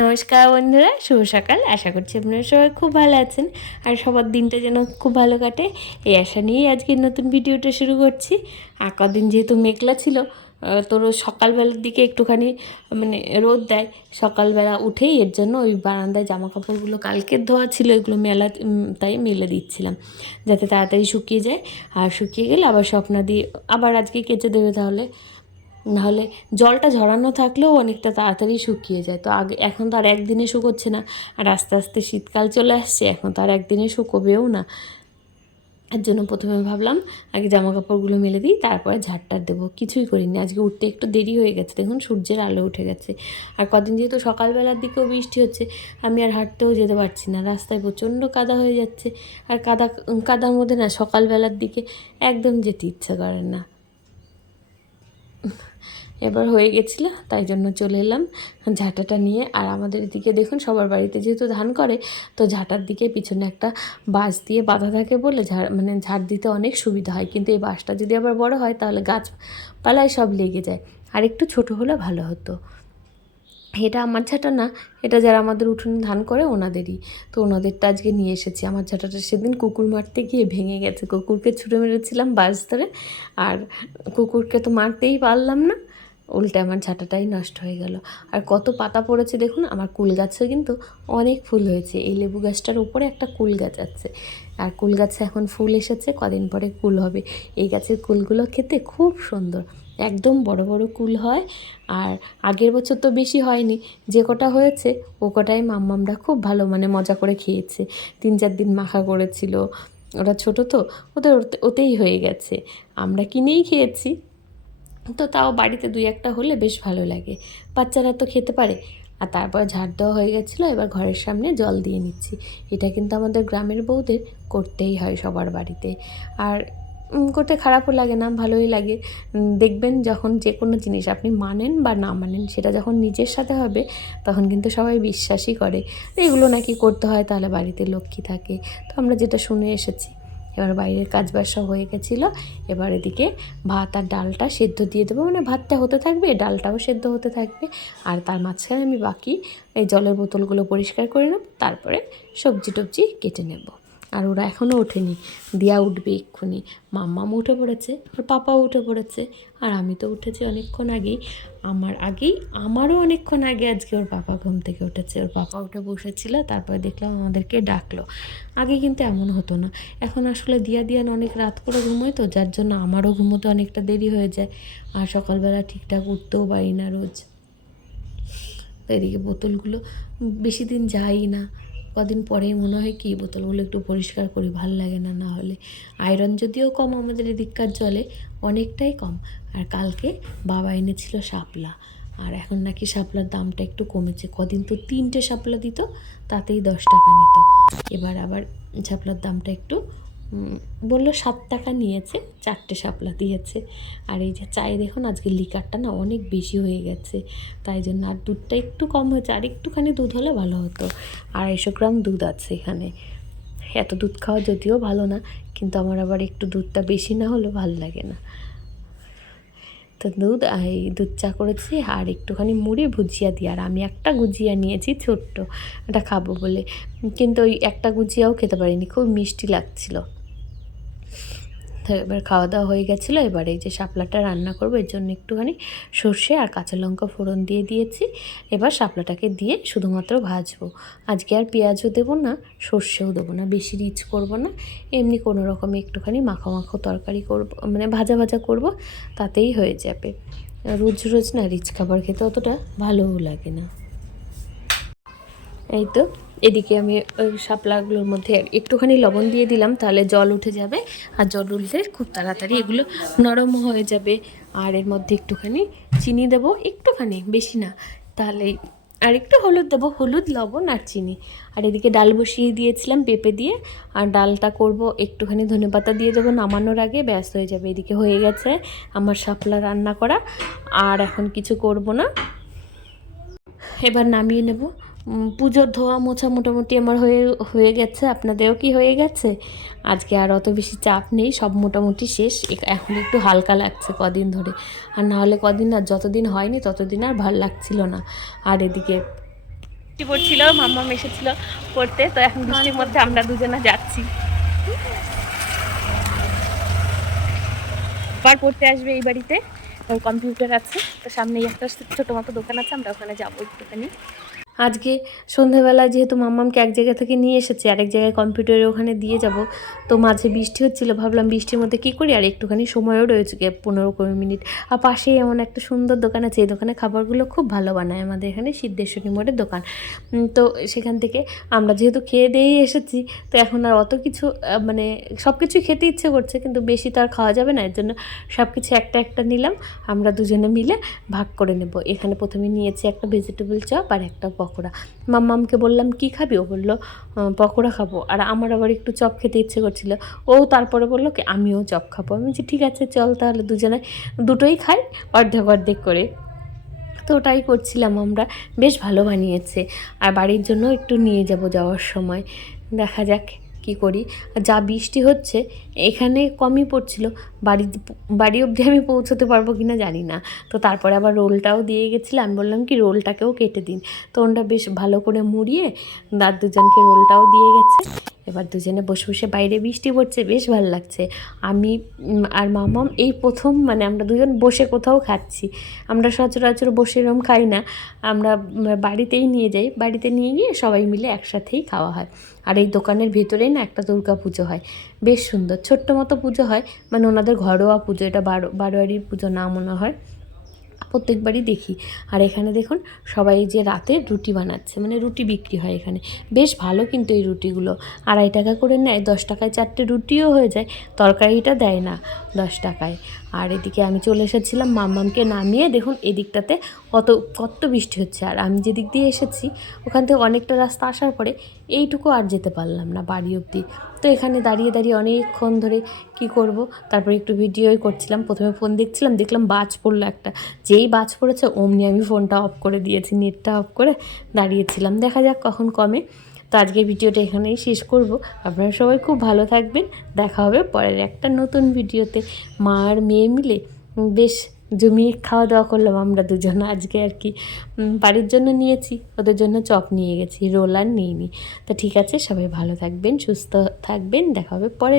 নমস্কার বন্ধুরা, শুভ সকাল। আশা করছি আপনারা সবাই খুব ভালো আছেন আর সবার দিনটা যেন খুব ভালো কাটে। এই আশা নিয়েই আজকে নতুন ভিডিওটা শুরু করছি। আর কদিন যেহেতু মেঘলা ছিল তোর সকালবেলার দিকে একটুখানি মানে রোদ দেয়। সকালবেলা উঠেই এর জন্য ওই বারান্দায় জামা কাপড়গুলো কালকের ধোয়া ছিল, এগুলো মেলা তাই মেলে দিচ্ছিলাম। যাতে তাড়াতাড়ি শুকিয়ে যায়। আর শুকিয়ে গেলে আবার স্বপ্না দিয়ে, আবার আজকে কেচে দেবে তাহলে। নাহলে জলটা ঝরানো থাকলেও অনেকটা তাড়াতাড়ি শুকিয়ে যায়। তো আগে, এখন তো আর একদিনে শুকোচ্ছে না। আর আস্তে আস্তে শীতকাল চলে আসছে, এখন তো আর একদিনে শুকোবেও না। এর জন্য প্রথমে ভাবলাম, আগে জামা কাপড়গুলো মেলে দিই, তারপরে ঝাড়টার দেবো। কিছুই করিনি। আজকে উঠতে একটু দেরি হয়ে গেছে। দেখুন, সূর্যের আলো উঠে গেছে। আর কদিন যেহেতু সকালবেলার দিকেও বৃষ্টি হচ্ছে, আমি আর হাঁটতেও যেতে পারছি না। রাস্তায় প্রচণ্ড কাদা হয়ে যাচ্ছে। আর কাদা, কাদার মধ্যে না, সকালবেলার দিকে একদম যেতে ইচ্ছা করে না। এবার হয়ে গেছিল, তাই জন্য চলে এলাম ঝাঁটাটা নিয়ে। আর আমাদের এদিকে দেখুন, সবার বাড়িতে যেহেতু ধান করে, তো ঝাঁটার দিকে পিছনে একটা বাঁশ দিয়ে বাঁধা থাকে বলে ঝাড় মানে ঝাড় দিতে অনেক সুবিধা হয়। কিন্তু এই বাঁশটা যদি আবার বড় হয়, তাহলে গাছপালায় সব লেগে যায়। আর একটু ছোট হলে ভালো হতো। এটা আমার ঝাঁটা না, এটা যারা আমাদের উঠোনে ধান করে ওনাদেরই। তো ওনাদেরটা আজকে নিয়ে এসেছি। আমার ঝাঁটাটা সেদিন কুকুর মারতে গিয়ে ভেঙে গেছে। কুকুরকে ছুটে মেরেছিলাম বাস ধরে। আর কুকুরকে তো মারতেই পারলাম না। উল্টে আমার ঝাঁটাটাই নষ্ট হয়ে গেল। আর কত পাতা পড়েছে দেখুন, আমার কুল গাছেও কিন্তু অনেক ফুল হয়েছে। এই লেবু গাছটার উপরে একটা কুল গাছ আছে। আর কুল গাছে এখন ফুল এসেছে, কদিন পরে কুল হবে। এই গাছের কুলগুলো খেতে খুব সুন্দর। একদম বড় বড় কুল হয়। আর আগের বছর তো বেশি হয়নি। যে কটা হয়েছে, ও কটাই মাম্মামরা খুব ভালো মানে মজা করে খেয়েছে। তিন চার দিন মাখা করেছিল। ওরা ছোট তো, ওদের ওতে- ওতেই হয়ে গেছে। আমরা কিনেই খেয়েছি। তো তাও বাড়িতে দুই একটা হলে বেশ ভালো লাগে। বাচ্চারা তো খেতে পারে। আর তারপর ঝাড় দেওয়া হয়ে গেছিল, এবার ঘরের সামনে জল দিয়ে নিচ্ছি। এটা কিন্তু আমাদের গ্রামের বউদের করতেই হয় সবার বাড়িতে। আর করতে খারাপও লাগে না, ভালোই লাগে। দেখবেন যখন যে কোনো জিনিস আপনি মানেন বা না মানেন, সেটা যখন নিজের সাথে হবে, তখন কিন্তু সবাই বিশ্বাসই করে। এগুলো নাকি করতে হয়, তাহলে বাড়িতে লক্ষ্মী থাকে। তো আমরা যেটা শুনে এসেছি এবার বাইরের কাজ বাসা হয়ে গেছিল। এবার এদিকে ভাত আর ডালটা সেদ্ধ দিয়ে দেবো। মানে ভাতটা হতে থাকবে, ডালটাও সেদ্ধ হতে থাকবে। আর তার মাঝখানে আমি বাকি এই জলের বোতলগুলো পরিষ্কার করে নেব। তারপরে সবজি টবজি কেটে নেব। আর ওরা এখনও ওঠেনি। দিয়া উঠবে এক্ষুনি। মাম্মাম উঠে পড়েছে ওর পাপাও উঠে পড়েছে, আর আমি তো উঠেছি অনেকক্ষণ আগেই আমার আগেই, আমারও অনেকক্ষণ আগে আজকে ওর পাপা ঘুম থেকে উঠেছে। ওর পাপা উঠে বসেছিল, তারপরে দেখলাম আমাদেরকে ডাকলো। আগে কিন্তু এমন হতো না। এখন আসলে দিয়া দিয়ান অনেক রাত করে ঘুমোয় তো, যার জন্য আমারও ঘুমোতে অনেকটা দেরি হয়ে যায়। আর সকালবেলা ঠিকঠাক উঠতেও পারি না রোজ। এদিকে বোতলগুলো বেশি দিন যাই না। কদিন পরেই মনে হয় কি বোতলগুলো একটু পরিষ্কার করি, ভালো লাগে না না হলে। আয়রন যদিও কম আমাদের এদিককার জলে, অনেকটাই কম। আর কালকে বাবা এনেছিল শাপলা। আর এখন নাকি শাপলার দামটা একটু কমেছে। কদিন তো তিনটে শাপলা দিত, তাতেই দশ টাকা নিত। এবার আবার শাপলার দামটা একটু বলল সাত টাকা নিয়েছে, চারটে শাপলা দিয়েছে। আর এই যে চাই দেখুন, আজকে লিকারটা না অনেক বেশি হয়ে গেছে। তাই জন্য আর দুধটা একটু কম হয়েছে, আর একটুখানি দুধ হলে ভালো হতো। আড়াইশো গ্রাম দুধ আছে এখানে। এত দুধ খাওয়া যদিও ভালো না, কিন্তু আমার আবার একটু দুধটা বেশি না হলে ভালো লাগে না। তো দুধ এই দুধ চা করেছি, আর একটুখানি মুড়ি ভুজিয়া দিয়ে। আর আমি একটা গুজিয়া নিয়েছি ছোট্ট, এটা খাব বলে। কিন্তু ওই একটা গুজিয়াও খেতে পারিনি, খুব মিষ্টি লাগছিল। তো এবার খাওয়া দাওয়া হয়ে গেছিল, এবার এই যে শাপলাটা রান্না করব, এর জন্য একটুখানি সর্ষে আর কাঁচা লঙ্কা ফোড়ন দিয়ে দিয়েছি। এবার শাপলাটাকে দিয়ে শুধুমাত্র ভাজবো। আজকে আর পেঁয়াজও দেবো না, সর্ষেও দেবো না, বেশি রিচ করব না। এমনি কোনো রকমে একটুখানি মাখো মাখো তরকারি করব মানে ভাজা ভাজা করব, তাতেই হয়ে যাবে। রোজ রোজ না রিচ খাবার খেতে অতটা ভালোও লাগে না। এই তো এদিকে আমি শাপলাগুলোর মধ্যে একটুখানি লবণ দিয়ে দিলাম, তাহলে জল উঠে যাবে আর জল উঠলে খুব তাড়াতাড়ি এগুলো নরম হয়ে যাবে। আর এর মধ্যে একটুখানি চিনি দেবো, একটুখানি, বেশি না, তাহলে আর একটু হলুদ দেবো, হলুদ, লবণ আর চিনি। আর এদিকে ডাল বসিয়ে দিয়েছিলাম পেঁপে দিয়ে, আর ডালটা করব, একটুখানি ধনেপাতা দিয়ে দেবো নামানোর আগে ব্যস্ত হয়ে যাবে, এদিকে হয়ে গেছে আমার শাপলা রান্না করা। আর এখন কিছু করব না। এবার নামিয়ে নেব। পুজোর ধোয়া মোছা মোটামুটি আমার হয়ে হয়ে গেছে। আপনাদেরও কি হয়ে গেছে? আজকে আর অত বেশি চাপ নেই, সব মোটামুটি শেষ। এখন একটু হালকা লাগছে কদিন ধরে। আর না হলে কদিন আর যতদিন হয়নি ততদিন আর ভালো লাগছিল না। আর এদিকে বৃষ্টি পড়ছিল মাম্মাম এসেছিল পড়তে, তো এখন বৃষ্টির মধ্যে আমরা দুজনে যাচ্ছি। আবার পড়তে আসবে এই বাড়িতে। কম্পিউটার আছে, তো সামনেই একটা ছোটো মতো দোকান আছে, আমরা ওখানে যাব একটুখানি। আজকে সন্ধেবেলা যেহেতু মাম্মামকে এক জায়গা থেকে নিয়ে এসেছি, আরেক জায়গায় কম্পিউটারে ওখানে দিয়ে যাব। তো মাঝে বৃষ্টি হচ্ছিল, ভাবলাম বৃষ্টির মধ্যে কী করি? আর একটুখানি সময়ও রয়েছে পনেরো কুড়ি মিনিট। আর পাশেই এমন একটা সুন্দর দোকান আছে, এই দোকানে খাবারগুলো খুব ভালো বানায় আমাদের এখানে, সিদ্ধেশ্বরী মোড়ের দোকান। তো সেখান থেকে আমরা যেহেতু খেয়ে দিয়েই এসেছি, তো এখন আর অত কিছু মানে সব কিছুই খেতে ইচ্ছে করছে, কিন্তু বেশি তো আর খাওয়া যাবে না, এর জন্য সব কিছু একটা একটা নিলাম। আমরা দুজনে মিলে ভাগ করে নেব। এখানে প্রথমে নিয়েছি একটা ভেজিটেবল চপ আর একটা পকোড়া। মাম্মামকে বললাম, কি খাবি? ও বলল পকোড়া খাব। আর আমার আবার একটু চপ খেতে ইচ্ছে করছিল। ও তারপরে বলল কি, আমিও চপ খাব। আমি বলছি, ঠিক আছে, চল তাহলে দুজনে দুটোই খাই অর্ধেক অর্ধেক করে। তো ওটাই করছিলাম আমরা। বেশ ভালো বানিয়েছে। আর বাড়ির জন্য একটু নিয়ে যাব যাওয়ার সময়। দেখা যাক। কি করি? যা বৃষ্টি হচ্ছে, এখানে কমই পড়ছিল। বাড়ি বাড়ি অবধি আমি পৌঁছতে পারব কি না জানি না। তো তারপরে আবার রোলটাও দিয়ে গেছিলাম। আমি বললাম, কি, রোলটাকেও কেটে দিন। তো ওনটা বেশ ভালো করে মুড়িয়ে দার দুজনকে রোলটাও দিয়ে গেছে। এবার দুজনে বসে বসে বাইরে বৃষ্টি পড়ছে, বেশ ভালো লাগছে। আমি আর মামাম এই প্রথম মানে আমরা দুজন বসে কোথাও খাচ্ছি। আমরা সচরাচর বসে এরম খাই না। আমরা বাড়িতেই নিয়ে যাই। বাড়িতে নিয়ে গিয়ে সবাই মিলে একসাথেই খাওয়া হয়। আর এই দোকানের ভেতরেই না একটা দুর্গা পুজো হয়। বেশ সুন্দর। ছোট্ট মতো পুজো হয়। মানে ওনাদের ঘরোয়া পুজো। এটা বারো, বারোয়ারির পুজো না মনে হয়। প্রত্যেকবারই দেখি। আর এখানে দেখুন, সবাই যে রাতে রুটি বানাচ্ছে মানে রুটি বিক্রি হয় এখানে। বেশ ভালো কিন্তু এই রুটিগুলো। আড়াই টাকা করে নেয়, দশ টাকায় চারটে রুটিও হয়ে যায়, তরকারিটা দেয় না দশ টাকায়। আর এদিকে আমি চলে এসেছিলাম মাম্মামকে নামিয়ে। দেখুন, এদিকটাতে কত কত বৃষ্টি হচ্ছে। আর আমি যেদিক দিয়ে এসেছি, ওখান থেকে অনেকটা রাস্তা আসার পরে এইটুকু আর যেতে পারলাম না বাড়ি অবধি। তো এখানে দাঁড়িয়ে দাঁড়িয়ে অনেকক্ষণ ধরে কি করব? তারপরে একটু ভিডিওই করছিলাম। প্রথমে ফোন দেখছিলাম, দেখলাম বাজ পড়ল একটা। যেই বাজ পড়েছে, অমনি আমি ফোনটা অফ করে দিয়েছি নেটটা অফ করে দাঁড়িয়েছিলাম। দেখা যাক কখন কমে। তো আজকের ভিডিওটা এখানেই শেষ করব। আপনারা সবাই খুব ভালো থাকবেন। দেখা হবে পরের একটা নতুন ভিডিওতে। মা আর মেয়ে মিলে বেশ জমিয়ে খাওয়া দাওয়া করলাম আমরা দুজন আজকে আর কি। বাড়ির জন্য নিয়েছি, ওদের জন্য চপ নিয়ে গেছি রোলার নিইনি। তো ঠিক আছে, সবাই ভালো থাকবেন, সুস্থ থাকবেন, দেখা হবে পরে।